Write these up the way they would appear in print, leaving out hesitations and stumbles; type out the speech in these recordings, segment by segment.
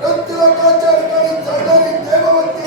प्रत्येकाच्या ठिकाणी चालणारी देववंती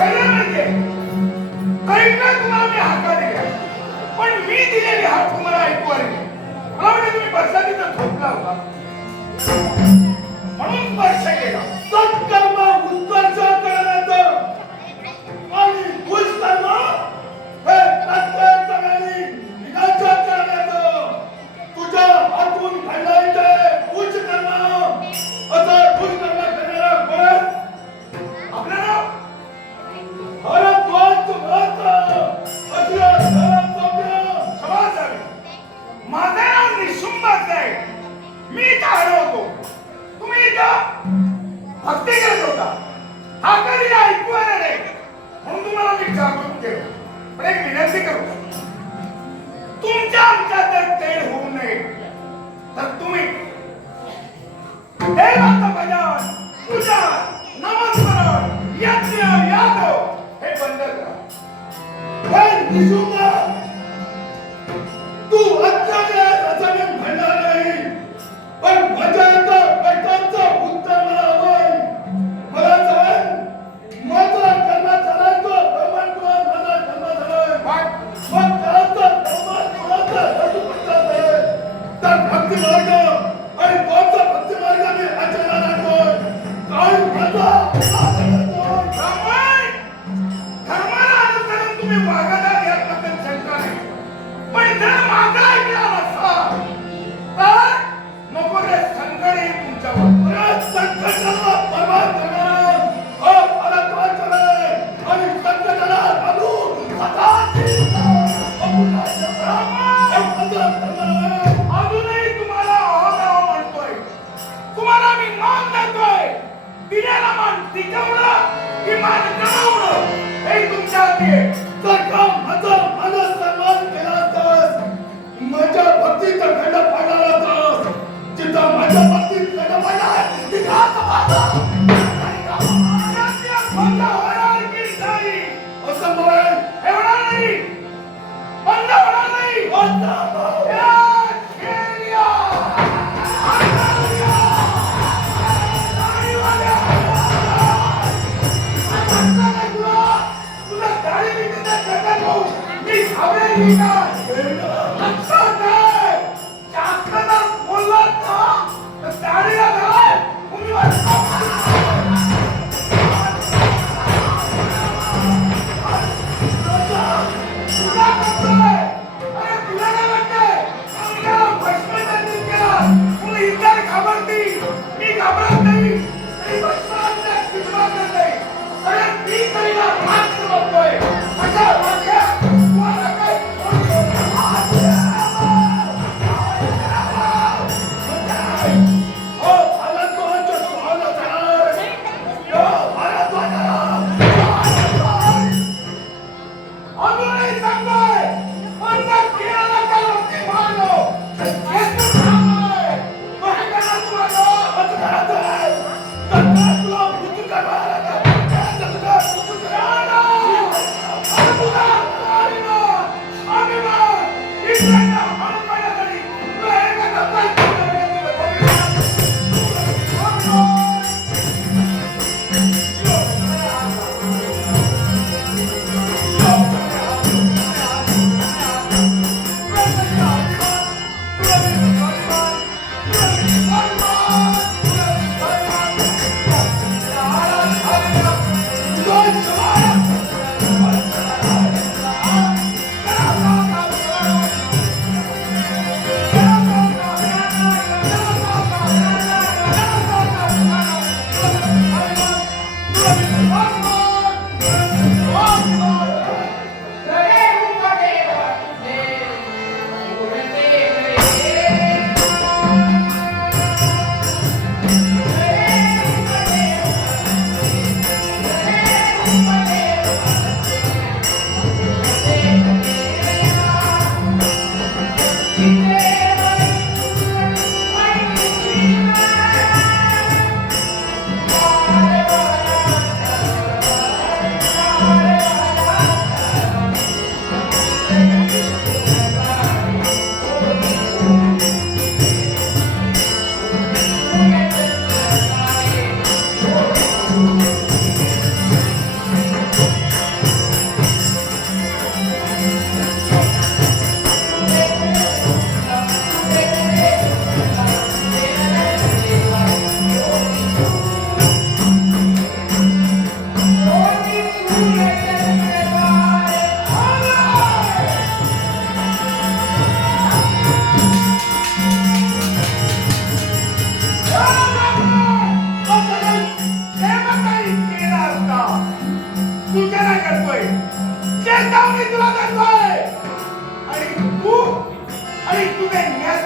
खरं म्हणजे काही तुम्हाला मी हाका दिल्या, पण मी दिलेली हात तुम्हाला ऐकू आली. मला वाटतं तुम्ही बसला तिथं झोपला होता म्हणून स्पर्श केला. सत्कर्म उत्कर्ष करण्याचं आणि दुष्कर्म हे प्रत्येक ठिकाणी विनाश करण्याचं. तुझ्या हातून घडलंय ते दुष्कर्म. असं दुष्कर्म करणारा कोण? आपलं नाव भारद्वाज भक्त अजित धर्मसभ्य. क्षमा झाली. माझं नाव निशुंभाच आहे. मी इथं आलो होतो, तुम्ही इथं भक्ती करत होता. हा कधी ऐकू आला नाही म्हणून तुम्हाला मी जागृत केलं. पण एक विनंती करू, तुमच्या आमच्यात जर तेढ होऊ नये तर तुम्ही हे भजन, पूजा, नमस्कार, यज्ञ, यादव हे बंद करा. हे निशुंभ, तू अत्याचार रचनेत म्हणणार नाही, पण भजनाचं पैठांचं उत्तर मला हवंय. मला सांग, माझा जन्म झालाय तो ब्रह्मांड, माझा जन्म झालाय. मग त्याचं ब्रह्मांड कुणाचं रघुपतीचं आहे. तर भक्ती मार्ग आणि कोणता भक्ती मार्ग मी आचरणात आणतोय? काय माझा धर्माला अनुसरून तुम्ही वागतात याबद्दल शंका नाही, पण जर माझा ऐकला नसता तर नको रे संकट येईल तुमच्यावर. संकटाला बर्बाद करणारा हा भारतवास आहे आणि संकटाला घालून अजूनही तुम्हाला अहोराव म्हणतोय, तुम्हाला मी मान देतोय. दिलेला मान टिकवणं की मान गमावणं हे तुमच्या हाती आहे. जर का माझा सन्मान केला तर माझ्या भक्तीचा खंड पाडला तर जिथं माझ्या भक्तीत खंड पाडला तिथं आता माझा बंद होणार की नाही? असं म्हण. हे होणार नाही, बंद होणार नाही. या खेळ्या. तुला गाडी विकत जगात भाऊ मी घाबरेल का? लक्षात ठेव, जास्त जर बोललात ना तर गाडीला धराय तुम्ही तुला करतोय. अरे तुला काय वाटतंय? आमच्या भस्मचारी केला तुला इतर घाबरतील, मी घाबरत नाही. मी भस्माच्या विश्वास नाही. अरे मी तरीला मात्र बघतोय. अशा वाक्यात तुम्हाला काय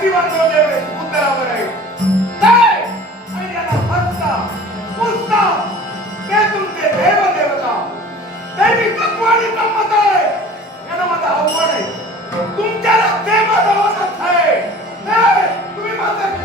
रस्सी बांधवले उतरावर आहे काय आणि याला हसता पुसता ते तुमचे देव देवता त्यांनी तत्वानी संमत आहे याला माझं आव्हान आहे तुमच्याला ते माझं वाटत आहे नाही तुम्ही माझं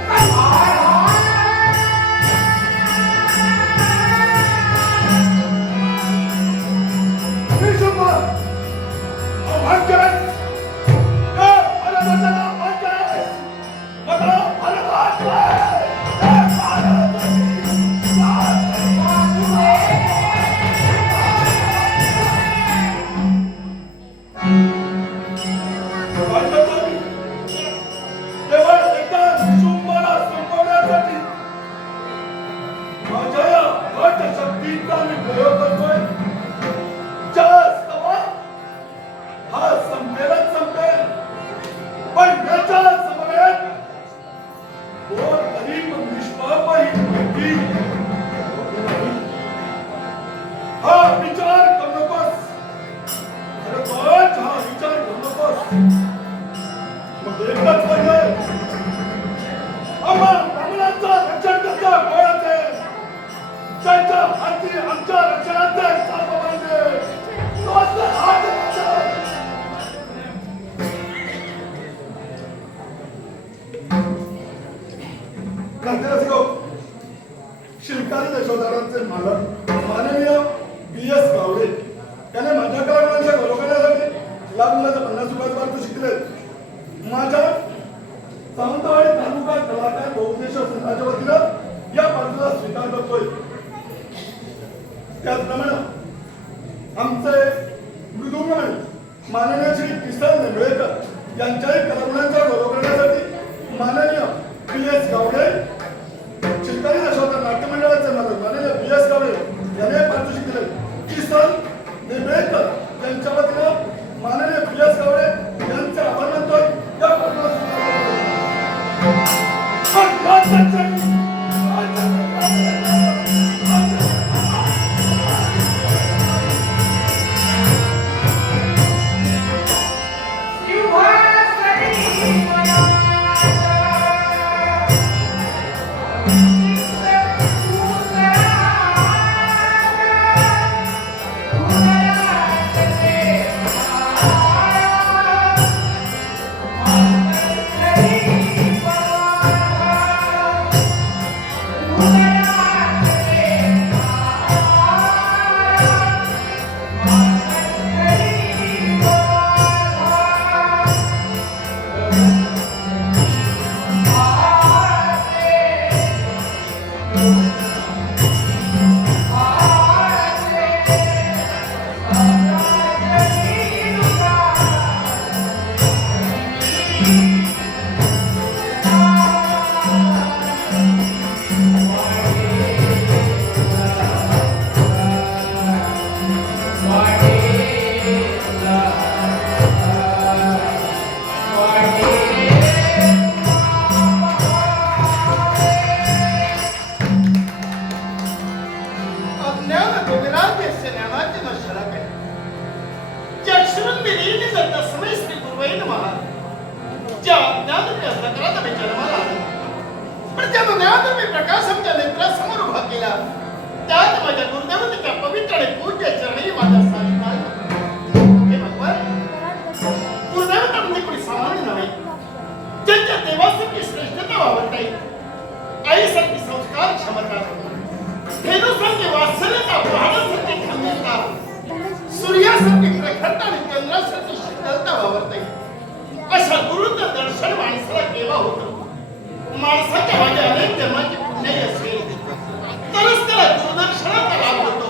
शिल्पकारी यशोधरांचे मालक माननीय B.S. गावडे त्याने माझ्या कलाकारांच्या घरोघरासाठी लाखमुलाचे 50 रुपयाचे पारितोषिक दिले. माझ्या सावंतवाडी तालुका कलाकार बहुउद्देशीय संघाच्या वतीनं या पारितोषिकाचा स्वीकार करतोय. त्याचप्रमाणे आमचे मृदुंगमणी माननीय श्री किसन नेंबळेकर यांच्याही कलाकारांच्या घरोघरासाठी माननीय B.S. गावडे शिल्पकारी यशोधर नाट्य मंडळाचे मालक माननीय B.S. गावडे याने पारितोषिक दिले. किसन नेंबळेकर यांच्या वतीनं माननीय B.S. गावडे यांचे आभार मानतोय. या माणसाच्या माझ्या अनेक जन्माची पुण्य असेल तरच त्याला दूरदर्शनाचा लाभ होतो.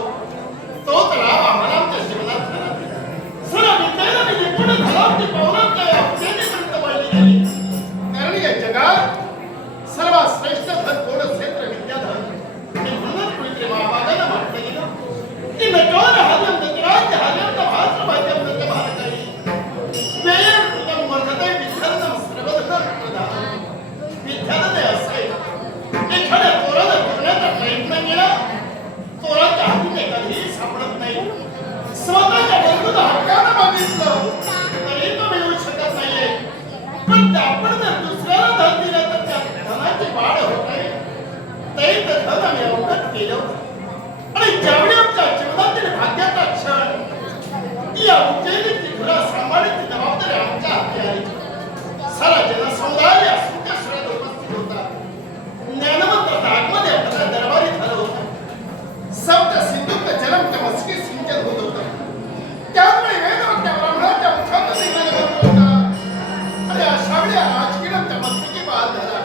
तोच लाभ आम्हाला उज्जैनीची घोडा सांभाळण्याची जबाबदारी आमच्या हाती आली. सारा जनसमुदाय या सुखेश्वरात उपस्थित होता. ज्ञानवंत नागमध्ये आपला दरबारी झालं होतं. सप्त सिंधूत जलम तमस्की सिंचन होत होतं. त्यामुळे वेदवाक्या ब्राह्मणाच्या मुखातून निघालं होत होता. आणि अशावेळी राजकीय तमस्की बाळ झाला.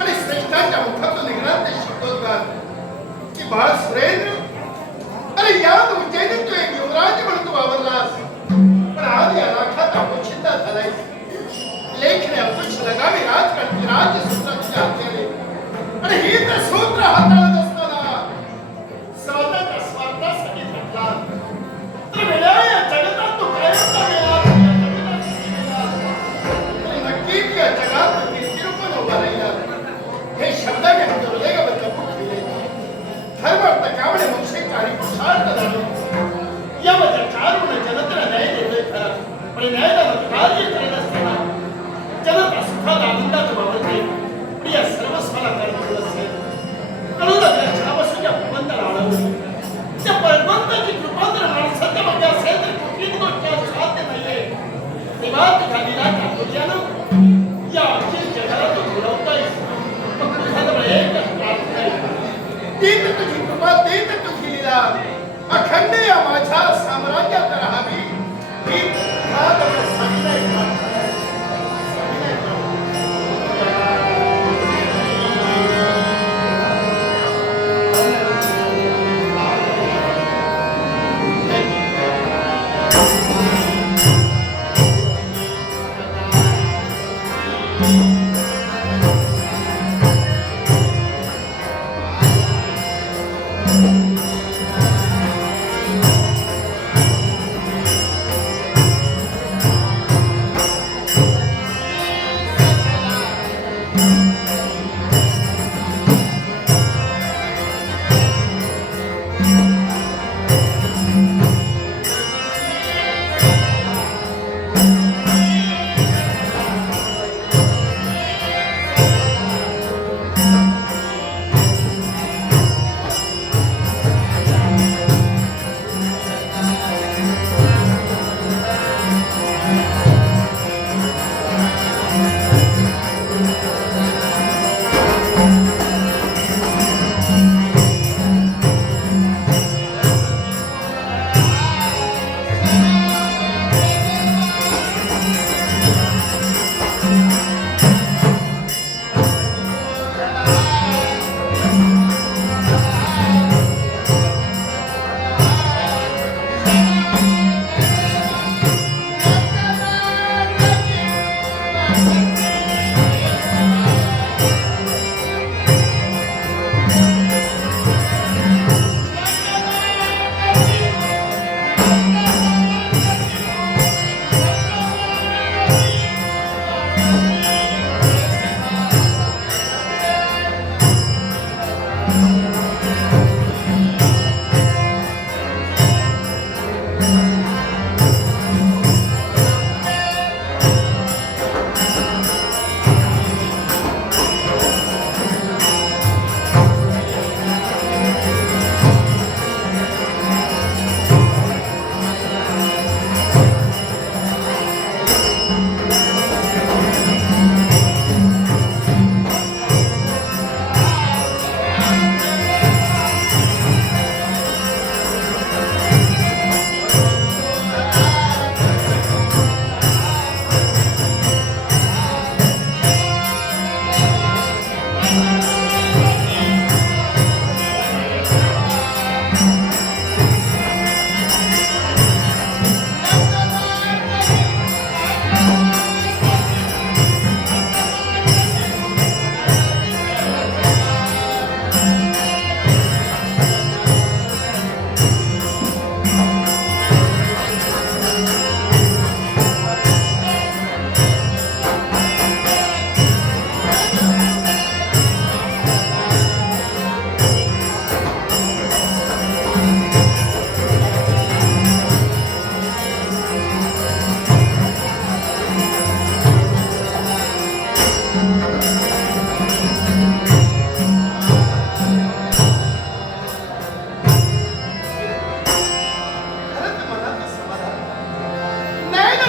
आणि श्रेष्ठांच्या मुखातून निघणार ते शब्दोद्गार की बाळ सुरेंद्र, अरे या उज्जैनीत तू एक युवराज म्हणून तू वावरलास. पण आज या लाखात अपेक्षिता झालाय. लेखने अपेक्ष लगावी राजकारणी राजसूत्राची हाती आले. आणि ही तर सूत्र हाताळत असताना स्वतःच्या स्वार्थासाठी झटला. तर वेळा या जगतात तू कायमचा गेलास, या जगतात सुखी गेलास. आणि नक्कीच या जगात तू कीर्तिरूपाने उभा राहिलास. हे शब्द घेऊन हृदयावर कपूर ठेवले. धर्मार्थ कावडे मोक्षे आणि पुरुषार्थ झाले. यामध्ये कारुण जनतेला न्याय देतोय खरा, पण न्यायाला कार्य करत असताना जनता सुखात आनंदात वावरते. पण या सर्वस्वाला करत असेल कळून आपल्या क्षणापासून या भगवंताला आळवलं. त्या भगवंताची कृपा जर माणसाच्या मागे असेल तर कुठलीच गोष्ट साध्य नाहीये. तेव्हा झालेला कातोल्यानं या अखिल जगाला तो घडवतोयस. फक्त तुझ्याजवळ एकच प्रार्थना आहे. ती तर तुझी कृपा, ती तर तुझी लीला अखंड या माझ्या साम्राज्यात राहावी. ही तुझ्याजवळ सविनय प्रार्थना आहे. सविनय प्रार्थना.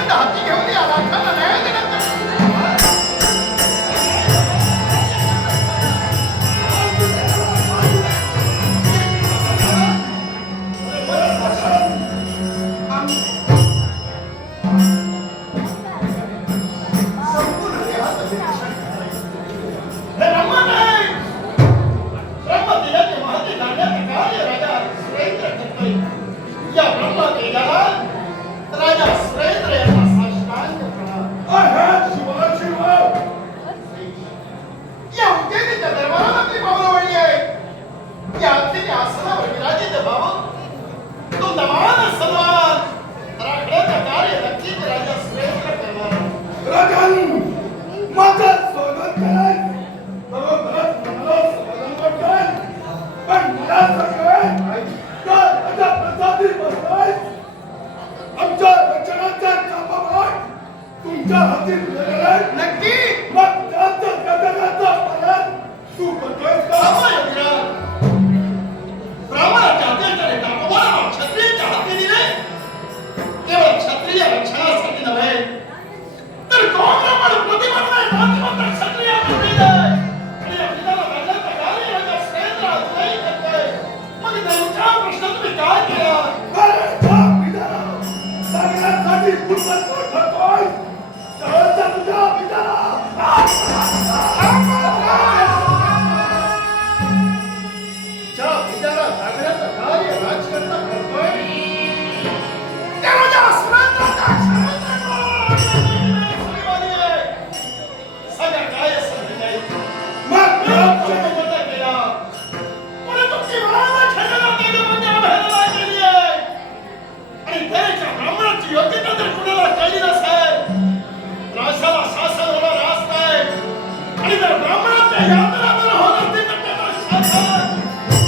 दंड हाती घेऊन या लाखांना न्याय देण्याचा संपूर्ण देहात निरीक्षण करायचं. हे ब्रह्मा नाही. ब्रह्मदेवाचे महती जाणण्याचे कार्य राजा सुरेंद्र करतोय. या ब्रह्मदेवाला राजा सुरेंद्र यांना साष्टांग प्रणाम. या उज्जैनीच्या दरबाराला ती पावलं वळली आहे. या अतिथी आसनावर विराजित व्हावं. तो नमान सन्मान राखण्याचं कार्य नक्कीच राजा सुरेंद्र करणार. राजांनी माझं स्वागत कराय बरोबरच मला स्वागत कराय पण मला सगळं तर राजा प्रसादी बसलाय आमच्या रक्षणाचा कामावर तुमच्या हाती दिलेला आहे नक्की मग त्याचं गदगाचा फलन तू बघतोयस का ब्राह्मणाच्या अध्यक्षाने कामावर क्षत्रियाच्या हाती दिले. केवळ क्षत्रिय रक्षणासाठी नव्हे तर ब्राह्मण प्रतिबंध क्षत्रियांना दिले. आणि या पिताला घडल्याचं कार्य राजा सुरेंद्र अजूनही करतोय. मग त्यांच्या प्रश्न तुम्ही काय केला? सगळ्यांसाठी पुस्तक ठरतोय त्यावेळेचा तुझ्या पिताला ज्या पित्याला जागण्याचं कार्य राजकर्ता करतोय त्या राजा सुरेंद्राचा सगळ्या काय संधी नाही. मग बंद केला पुढे तुमची मनाला खेळायला नाही म्हणजे अवहेलना केली आहे. आणि त्याच्या ब्राह्मणाची योग्यता जर कुणाला कळली नसेल राजाला शासन होणार असतंय. आणि जर ब्राह्मणाच्या यात्रावर होत असतील तर त्याला शासन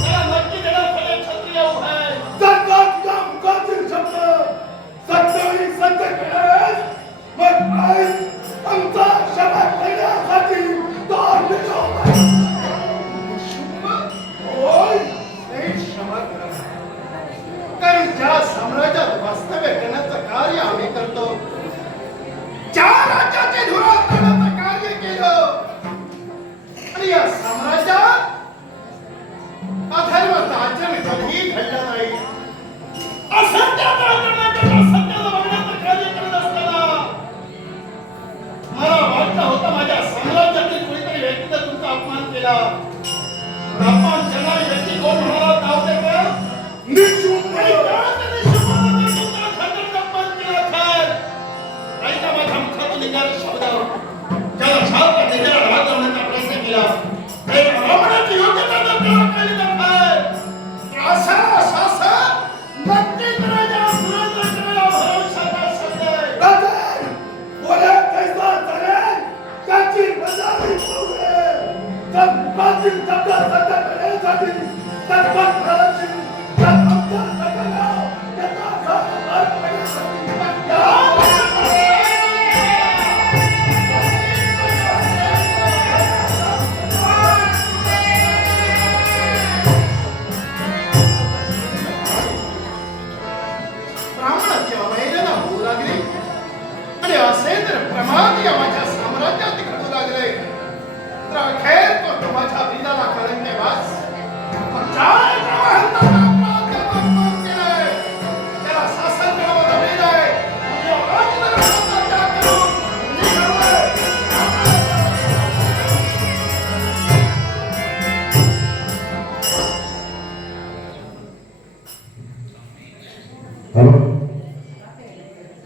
त्याला नक्की देण्यासाठी क्षत्रिय उभा आहे. तुझ्या मुखातील शब्द सत्य सत्य केल्यास मग आई आमचा क्षमा करण्यासाठी तो होय क्षमा करा. कारण ज्या साम्राज्यात वास्तव्य करण्याचं कार्य आम्ही करतो ज्या राज्याचे धुराळ करण्याचं कार्य केलं आणि या साम्राज्यात अधर्माचं आचरण कधीही घडलं नाही. असत्याचं आचरणाचं सत्याचं बघण्याचं कार्य करत असताना मला वाटलं होतं माझ्या साम्राज्यातील कोणीतरी व्यक्तीने तुमचा अपमान केला. अपमान करणारी व्यक्ती कोण म्हणाला नाव दे का? निशुंभ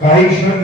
काही क्षण